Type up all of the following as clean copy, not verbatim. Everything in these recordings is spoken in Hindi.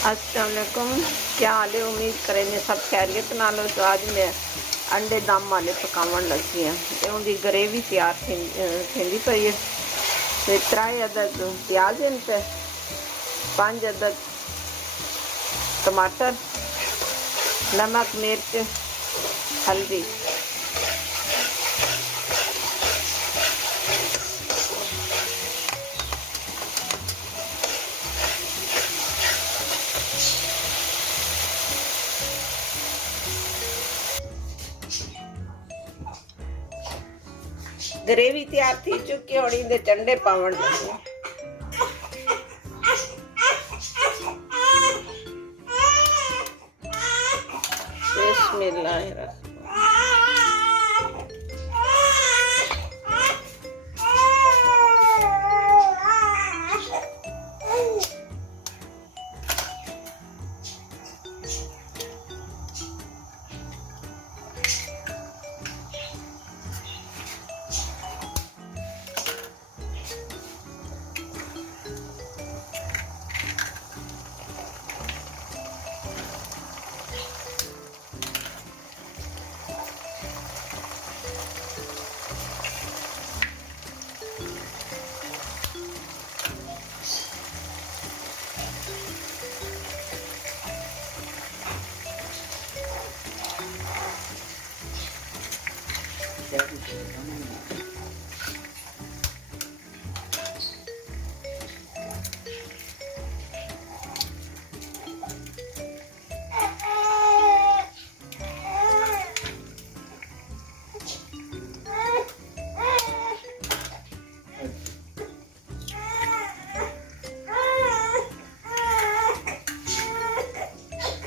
अस्सलाम वालेकुम, क्या हाल है। उम्मीद करेंगे सब खैरियत नाल हो। तो आज मैं अंडे दम वाले पकावन लगी हाँ। तो उनकी ग्रेवी तैयार थी पई है। तो 3 अदद प्याज हैं, पे 5 अदद टमाटर, नमक, मिर्च, हल्दी। ग्रेवी तैयार थी चुकी और इंदे अंडे पावन लगे। बिस्मिल्लाहिर्रहमानिर्रहीम।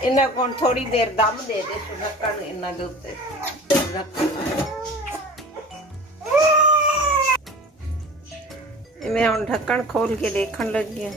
इन्हें को थोड़ी देर दम दे दे ढक्कन इन्हें दे उत्ते मैं हुण ढक्कन खोल के देखने लगी हूँ।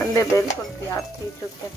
अंडे बिल्कुल तैयार थी चुके।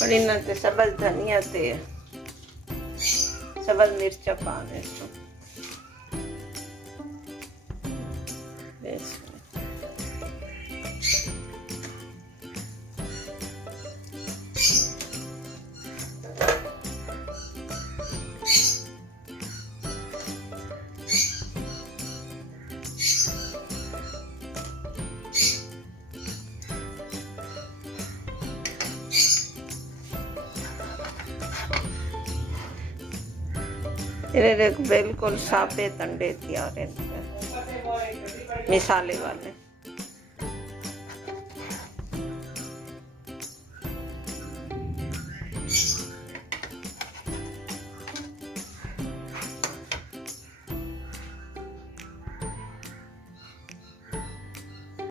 पर इन्हें ते सब्ज़ धनिया ते सब्ज़ मिर्चा पाने तो बिल्कुल साबे अंडे तैयार हैं मिसाले वाले।